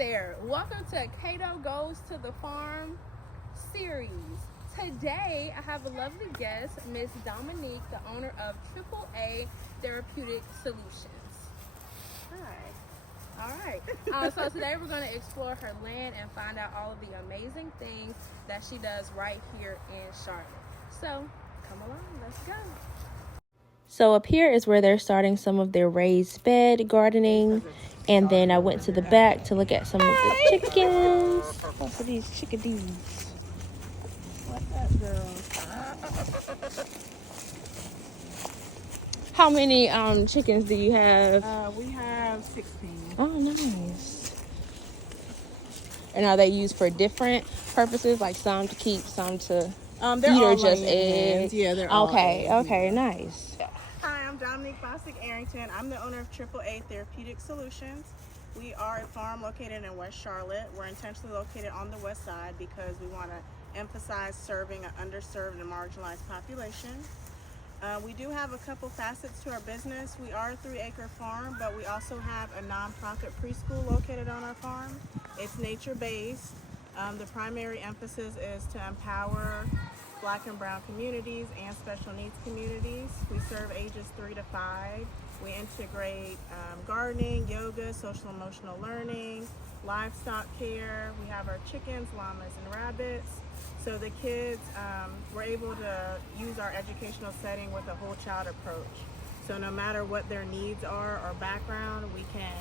there, welcome to KATEO Goes to the Farm series. Today I have a lovely guest, Miss Dominique, the owner of AAA Therapeutic Solutions. Hi. All right. So today we're going to explore her land and find out all of the amazing things that she does right here in Charlotte. So come along, let's go. So up here is where they're starting some of their raised bed gardening. And then I went to the back to look at some of the chickens. Look at these chickadees. What's up, girl? How many chickens do you have? We have 16. Oh, nice. And are they used for different purposes, like some to keep, some to feed, or just eggs? Yeah, they're all eggs. Okay, nice. Hi, I'm Dominique Bostic-Arrington. I'm the owner of AAA Therapeutic Solutions. We are a farm located in West Charlotte. We're intentionally located on the west side because we want to emphasize serving an underserved and marginalized population. We do have a couple facets to our business. We are a 3-acre farm, but we also have a nonprofit preschool located on our farm. It's nature-based. The primary emphasis is to empower Black and brown communities and special needs communities. We serve ages 3 to 5. We integrate gardening, yoga, social emotional learning, livestock care. We have our chickens, llamas, and rabbits. So the kids, we're able to use our educational setting with a whole child approach. So no matter what their needs are or background, we can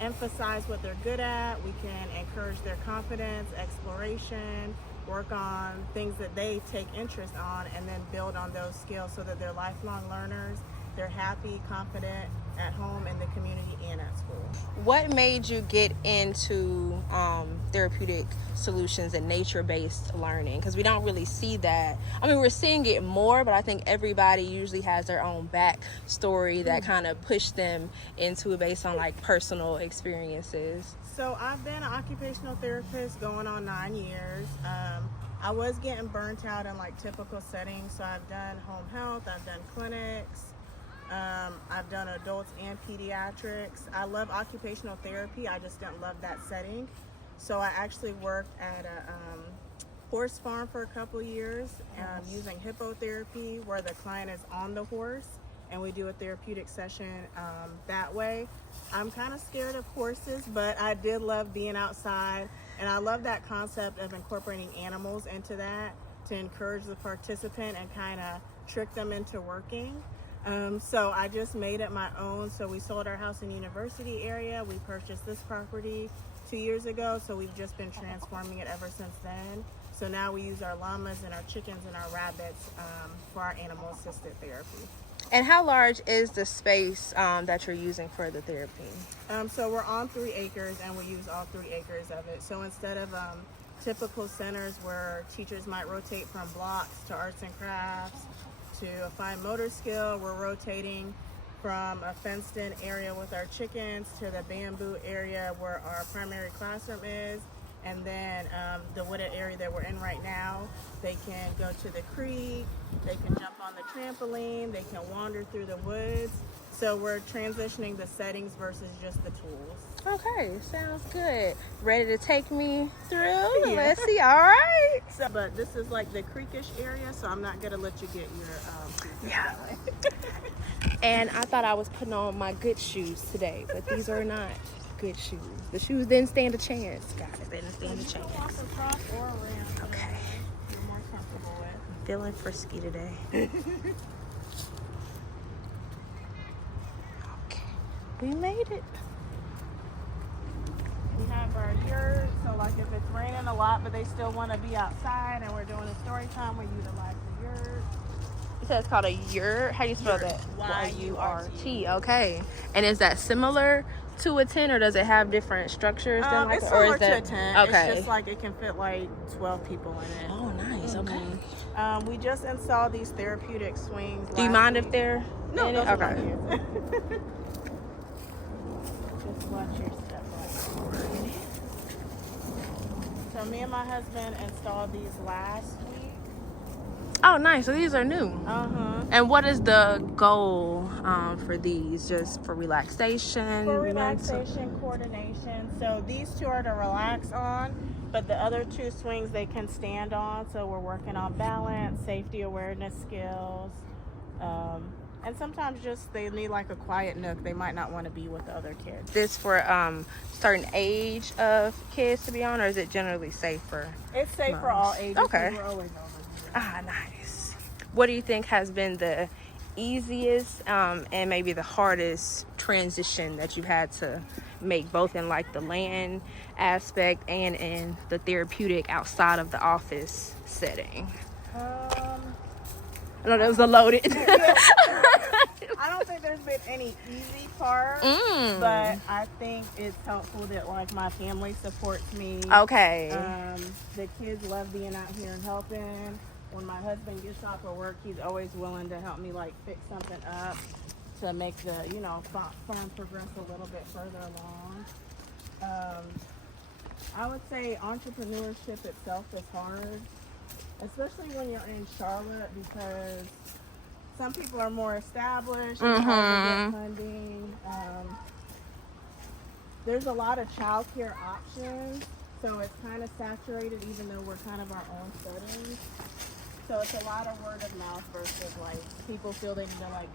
emphasize what they're good at. We can encourage their confidence, exploration, work on things that they take interest on, and then build on those skills so that they're lifelong learners. They're happy, confident at home, in the community, and at school. What made you get into therapeutic solutions and nature-based learning? Because we don't really see that. I mean, we're seeing it more, but I think everybody usually has their own backstory that kind of pushed them into it based on like personal experiences. So I've been an occupational therapist going on 9 years. I was getting burnt out in like typical settings. So I've done home health, I've done clinics, I've done adults and pediatrics. I love occupational therapy. I just didn't love that setting. So I actually worked at a horse farm for a couple of years using hippotherapy, where the client is on the horse and we do a therapeutic session that way. I'm kind of scared of horses, but I did love being outside, and I love that concept of incorporating animals into that to encourage the participant and kind of trick them into working. So I just made it my own. So we sold our house in University area. We purchased this property 2 years ago. So we've just been transforming it ever since then. So now we use our llamas and our chickens and our rabbits for our animal assisted therapy. And how large is the space that you're using for the therapy? So we're on 3 acres, and we use all 3 acres of it. So instead of typical centers where teachers might rotate from blocks to arts and crafts to a fine motor skill, we're rotating from a fenced-in area with our chickens to the bamboo area where our primary classroom is, and then the wooded area that we're in right now. They can go to the creek, they can jump on the trampoline, they can wander through the woods. So we're transitioning the settings versus just the tools. Okay, sounds good. Ready to take me through? Yeah. Let's see. All right. So, but this is like the creekish area, so I'm not gonna let you get your Yeah. And I thought I was putting on my good shoes today, but these are not good shoes. The shoes didn't stand a chance. Got it. Didn't stand a chance. Walk across or around. Okay. You're more comfortable with. I'm feeling frisky today. Okay. We made it. We have our yurt, so like if it's raining a lot but they still want to be outside and we're doing a story time, we utilize the yurt. You said it's called a yurt. How do you spell that? Y-U-R-T. Okay. And is that similar to a tent, or does it have different structures? It's similar to a tent. Okay. It's just like it can fit like 12 people in it. Oh, nice. Okay. We just installed these therapeutic swings. Do you mind if they're No, in those it? are Okay. not here. Just watch your step. So me and my husband installed these last week. Oh, nice. So these are new. Uh-huh. And what is the goal for these? Just for relaxation? For relaxation, coordination. So these two are to relax on, but the other two swings they can stand on. So we're working on balance, safety awareness skills. And sometimes just they need like a quiet nook. They might not want to be with the other kids. This for certain age of kids to be on, or is it generally safe for It's safe moms? for all ages. Okay. We're always over here. Ah, nice. What do you think has been the easiest and maybe the hardest transition that you've had to make, both in like the land aspect and in the therapeutic outside of the office setting? I know that was a loaded. I don't think there's been any easy part, but I think it's helpful that like my family supports me. Okay. The kids love being out here and helping. When my husband gets off of work, he's always willing to help me like fix something up to make the farm progress a little bit further along. I would say entrepreneurship itself is hard, especially when you're in Charlotte, because some people are more established. It's hard to get funding. There's a lot of childcare options, so it's kind of saturated, even though we're kind of our own setting. So it's a lot of word of mouth versus like people feel they need to like,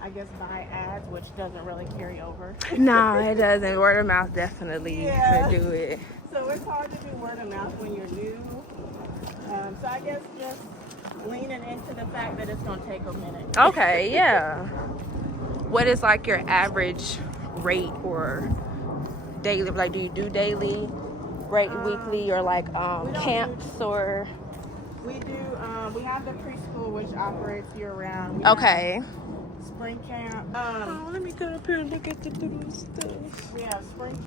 I guess, buy ads, which doesn't really carry over. No, it doesn't. Word of mouth definitely do it. So it's hard to do word of mouth when you're new. So I guess just leaning into the fact that it's going to take a minute. Okay, yeah. What is like your average rate or daily? Like, do you do daily rate, weekly, or like camps or? We do. We have the preschool, which operates year round. Okay. Spring camp. Let me go up here and look at the little stuff. We have spring.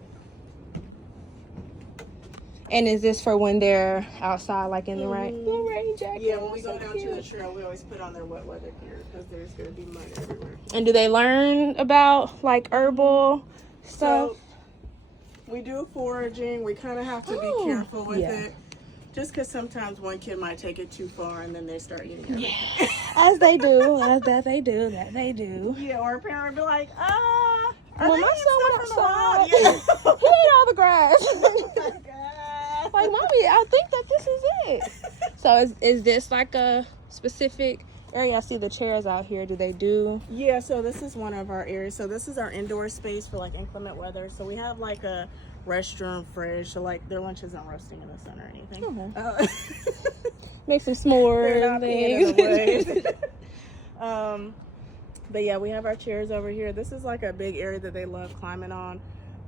And is this for when they're outside, like in the rain jacket? Yeah, when we go down to the trail, we always put on their wet weather gear because there's going to be mud everywhere. And do they learn about like herbal stuff? So we do foraging. We kind of have to be careful with it. Just because sometimes one kid might take it too far and then they start eating everything. Yeah, as they do. That they do. Yeah, or a parent would be like, well, my son went outside. Yeah. He ate all the grass. Oh my God. Like, Mommy, I think that this is it. So is this like a specific area? I see the chairs out here. Do they do? Yeah, so this is one of our areas. So this is our indoor space for like inclement weather. So we have like a restroom, fridge, so like their lunch isn't roasting in the sun or anything. Make some s'mores and things. But yeah, we have our chairs over here. This is like a big area that they love climbing on.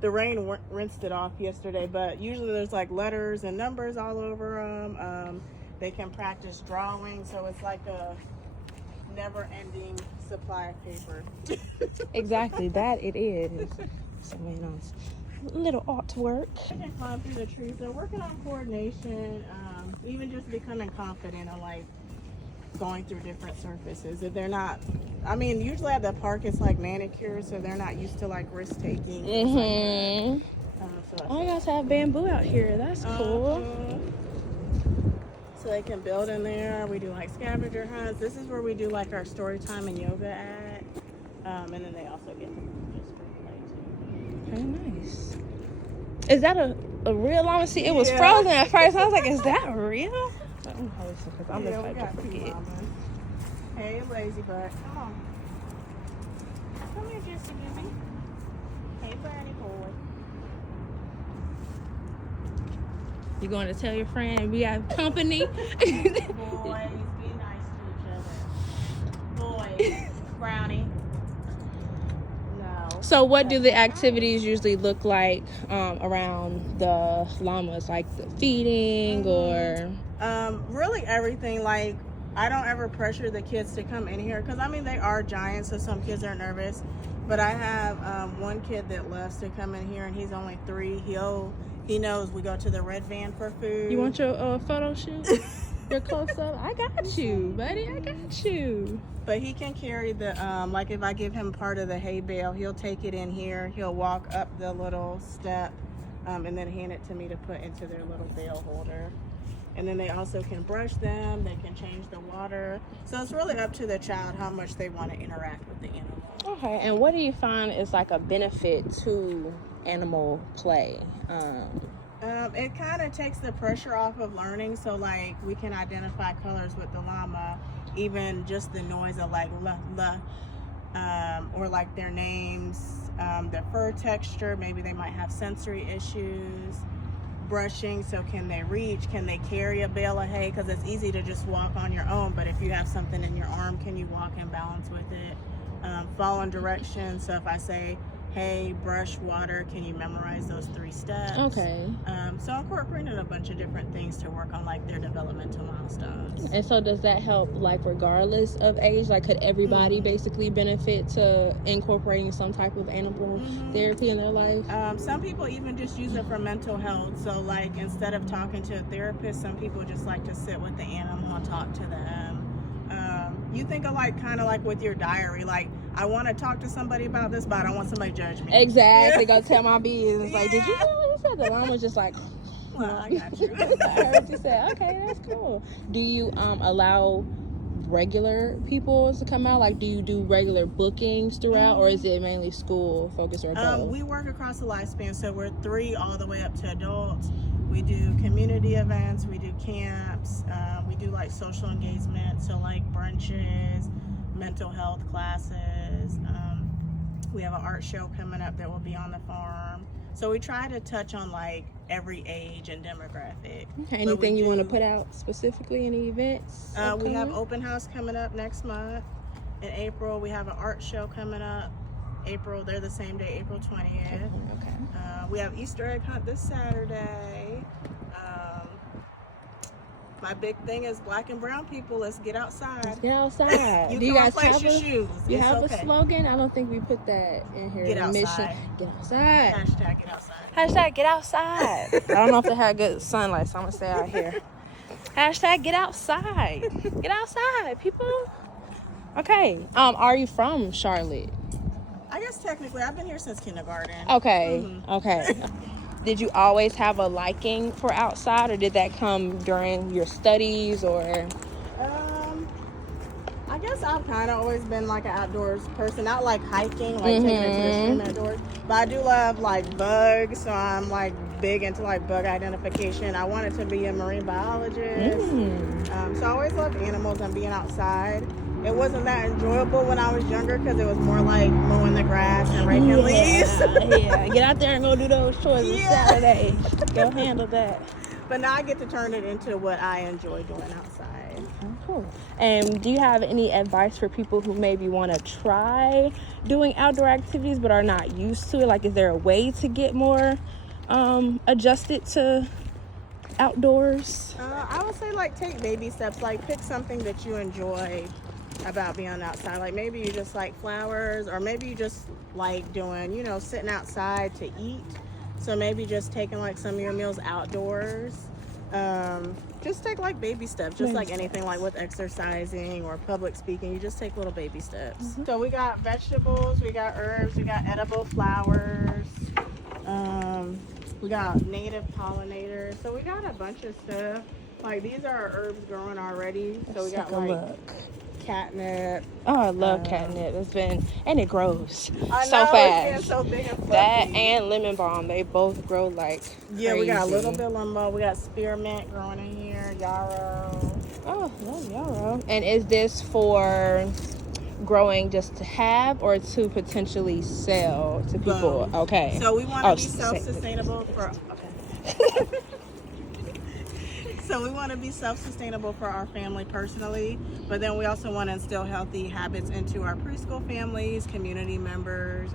The rain rinsed it off yesterday, but usually there's like letters and numbers all over them. They can practice drawing, so it's like a never-ending supply of paper. Exactly, that it is. So, little artwork. They can climb through the trees. They're working on coordination, even just becoming confident in like going through different surfaces. If they're not, usually at the park it's like manicured, so they're not used to like risk taking. You guys have bamboo out here. That's cool. So they can build in there. We do like scavenger hunts. This is where we do like our story time and yoga at. And then they also get just free play too. Okay, nice. Is that a real llama? See, it was frozen at first. I was like, is that real? I'm just like to forget. Hey, lazy butt. Come on. Come here, Jesse Gibby. Hey, Brownie boy. You going to tell your friend we have company? Boys, be nice to each other. Boys. Brownie. No. So what do the activities usually look like around the llamas? Like the feeding or? Really everything. Like, I don't ever pressure the kids to come in here because they are giants, so some kids are nervous. But I have one kid that loves to come in here, and he's only 3. He knows we go to the red van for food. You want your photo shoot? Your close up? I got you, buddy. I got you. But he can carry the like if I give him part of the hay bale, he'll take it in here. He'll walk up the little step, and then hand it to me to put into their little bale holder. And then they also can brush them, they can change the water. So it's really up to the child how much they want to interact with the animal. Okay, and what do you find is like a benefit to animal play? It kind of takes the pressure off of learning. So like we can identify colors with the llama, even just the noise of like la la, or like their names, their fur texture. Maybe they might have sensory issues. Brushing, so can they reach, can they carry a bale of hay, because it's easy to just walk on your own, but if you have something in your arm, can you walk and balance with it? Following directions, so if I say hay, brush, water, can you memorize those 3 steps? Okay. So incorporating a bunch of different things to work on like their developmental milestones. And so does that help like regardless of age? Like could everybody basically benefit to incorporating some type of animal therapy in their life? Some people even just use it for mental health. So like instead of talking to a therapist, some people just like to sit with the animal and talk to them. You think of like kind of like with your diary, like I want to talk to somebody about this, but I don't want somebody to judge me. Exactly. Go tell my business. Like, did you know what you said? The llama was just like, well, I got you. I heard you say, okay, that's cool. Do you allow regular people to come out? Like, do you do regular bookings throughout, or is it mainly school focused or both? We work across the lifespan, so we're 3 all the way up to adults. We do community events, we do camps, we do like social engagement, so like brunches, mental health classes. We have an art show coming up that will be on the farm. So we try to touch on like every age and demographic. Okay. Anything you want to put out specifically, any events? We have open house coming up next month. In April, we have an art show coming up. They're the same day, April 20th. Okay. We have Easter egg hunt this Saturday. My big thing is black and brown people. Let's get outside. Let's get outside. You do you can guys replace have your a shoes? You It's have okay. a slogan? I don't think we put that in here. Get outside. Mission. Get outside. Hashtag get outside. Hashtag get outside. I don't know if they had good sunlight, so I'm gonna stay out here. Hashtag get outside. Get outside, people. Okay. Are you from Charlotte? I guess technically I've been here since kindergarten. Okay. Okay. Did you always have a liking for outside, or did that come during your studies, or? I guess I've kind of always been like an outdoors person, not like hiking, like taking it to the extreme outdoors, but I do love like bugs, so I'm like big into like bug identification. I wanted to be a marine biologist, so I always loved animals and being outside. It wasn't that enjoyable when I was younger because it was more like mowing the grass and raking leaves. Yeah, get out there and go do those chores on Saturday. Go handle that. But now I get to turn it into what I enjoy doing outside. Oh, cool. And do you have any advice for people who maybe want to try doing outdoor activities but are not used to it? Like, is there a way to get more adjusted to outdoors? I would say like take baby steps. Like pick something that you enjoy about being outside. Like maybe you just like flowers, or maybe you just like doing, sitting outside to eat. So maybe just taking like some of your meals outdoors. Just take like baby steps, just like anything, like with exercising or public speaking. You just take little baby steps. So we got vegetables, we got herbs, we got edible flowers, we got native pollinators. So we got a bunch of stuff. Like these are our herbs growing already. So we got like catnip. Oh, I love catnip. And it grows I so know, fast. it's so big and fluffy. That and lemon balm, they both grow like crazy. We got a little bit of lemon. We got spearmint growing in here, yarrow. Oh, love yarrow. And is this for growing just to have or to potentially sell to people? Both. Okay. So we want to be self-sustainable for. Okay. So we want to be self-sustainable for our family personally, but then we also want to instill healthy habits into our preschool families, community members,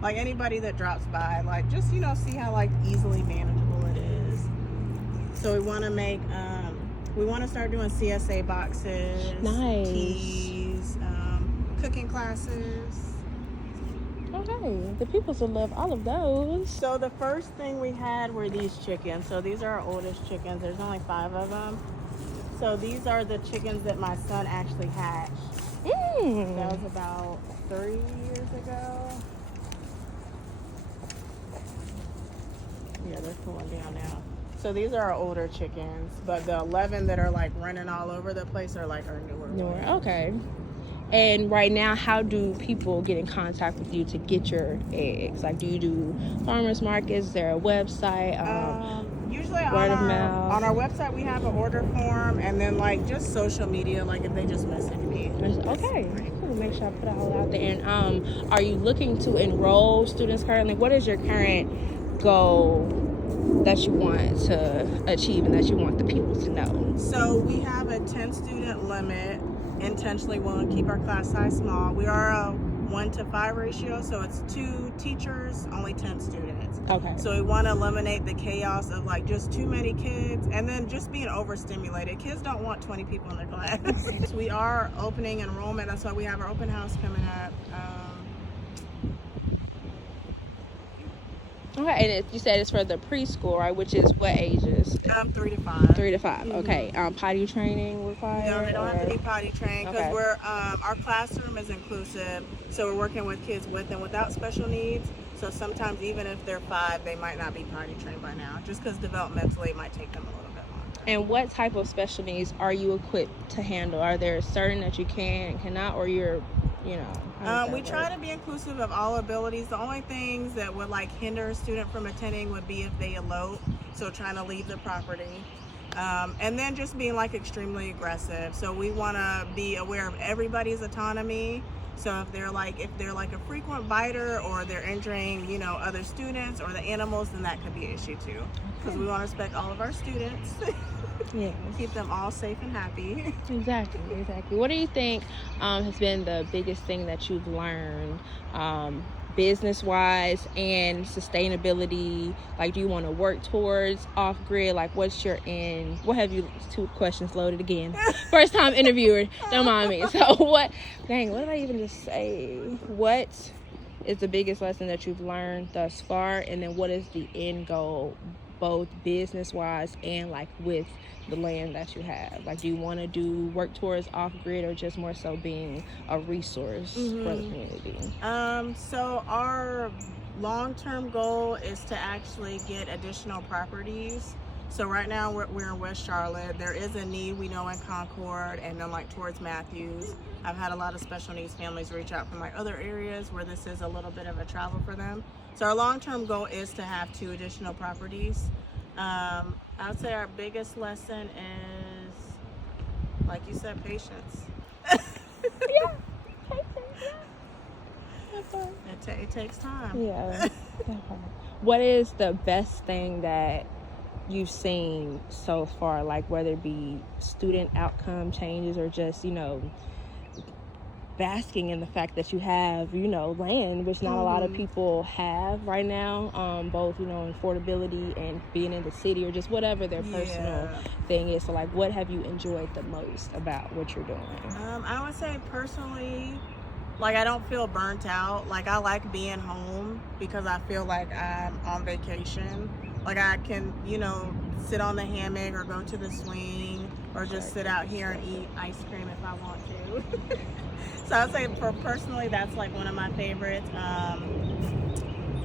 like anybody that drops by, like just, see how like easily manageable it is. So we want to make, we want to start doing CSA boxes, teas, cooking classes. Okay, the peoples will love all of those. So the first thing we had were these chickens. So these are our oldest chickens. There's only 5 of them. So these are the chickens that my son actually hatched. That was about 3 years ago. Yeah, they're cooling down now. So these are our older chickens, but the 11 that are like running all over the place are like our newer ones. Okay. And right now, how do people get in contact with you to get your eggs? Like, do you do farmers markets? Is there a website? Usually word of on mouth. our website we have an order form, and then like just social media, like if they just message me. Okay, cool. Make sure I put it all out there. And are you looking to enroll students currently? What is your current goal that you want to achieve and that you want the people to know? So we have a 10 student limit. Intentionally want to keep our class size small. We are a 1-to-5 ratio, so it's 2 teachers, only 10 students. Okay. So we want to eliminate the chaos of like just too many kids and then just being overstimulated. Kids don't want 20 people in their class. So we are opening enrollment. That's why we have our open house coming up. Okay, and you said it's for the preschool, right? Which is what ages? 3 to 5. 3 to 5. Okay. Potty training required? No, they don't have to be potty trained because Okay. we're our classroom is inclusive, so we're working with kids with and without special needs. So sometimes even if they're 5, they might not be potty trained by now, just because developmentally it might take them a little bit longer. And what type of special needs are you equipped to handle? Are there certain that you can and cannot, or you're, we try to be inclusive of all abilities. The only things that would like hinder a student from attending would be if they elope, so trying to leave the property. And then just being like extremely aggressive. So we want to be aware of everybody's autonomy. So if they're like a frequent biter or they're injuring, other students or the animals, then that could be an issue too. Because we want to respect all of our students. Yeah. Keep them all safe and happy. Exactly. What do you think has been the biggest thing that you've learned business-wise and sustainability? Like, do you want to work towards off-grid? Like, what have you, 2 questions loaded again. First time interviewer, don't mind me. So what did I even just say? What is the biggest lesson that you've learned thus far? And then what is the end goal, both business-wise and like with the land that you have? Like, do you want to work towards off-grid or just more so being a resource for the community? So our long-term goal is to actually get additional properties. So right now we're in West Charlotte. There is a need, we know, in Concord and then like towards Matthews. I've had a lot of special needs families reach out from like other areas where this is a little bit of a travel for them. So our long-term goal is to have 2 additional properties. I would say our biggest lesson is, like you said, patience. Yeah. It takes time. Yeah. What is the best thing that you've seen so far, like whether it be student outcome changes or just, basking in the fact that you have, land, which not a lot of people have right now, both, in affordability and being in the city or just whatever their personal thing is. So like, what have you enjoyed the most about what you're doing? I would say personally, like, I don't feel burnt out. Like, I like being home because I feel like I'm on vacation. Like, I can, sit on the hammock or go to the swing or just sit out here and eat ice cream if I want to. So I would say personally, that's like one of my favorites.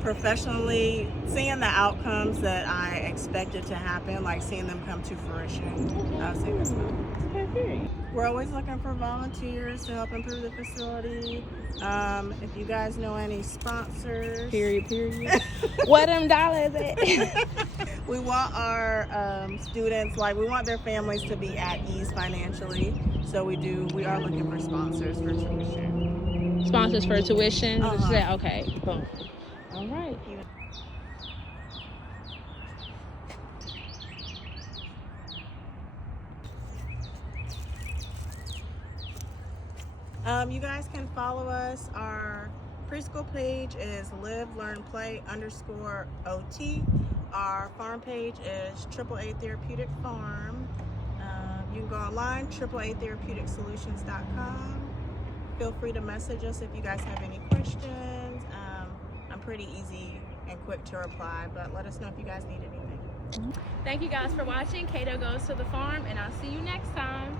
Professionally, seeing the outcomes that I expected to happen, like seeing them come to fruition, I would say that's one. We're always looking for volunteers to help improve the facility. If you guys know any sponsors. Period. What $dollars at? We want our students, we want their families to be at ease financially. So we are looking for sponsors for tuition. Sponsors for tuition? Okay, boom. All right. You guys can follow us. Our preschool page is live-learn-play_OT. Our farm page is AAA Therapeutic Farm. You can go online, AAA Therapeutic Solutions.com. Feel free to message us if you guys have any questions. I'm pretty easy and quick to reply, but let us know if you guys need anything. Thank you guys for watching KATEO Goes to the Farm, and I'll see you next time.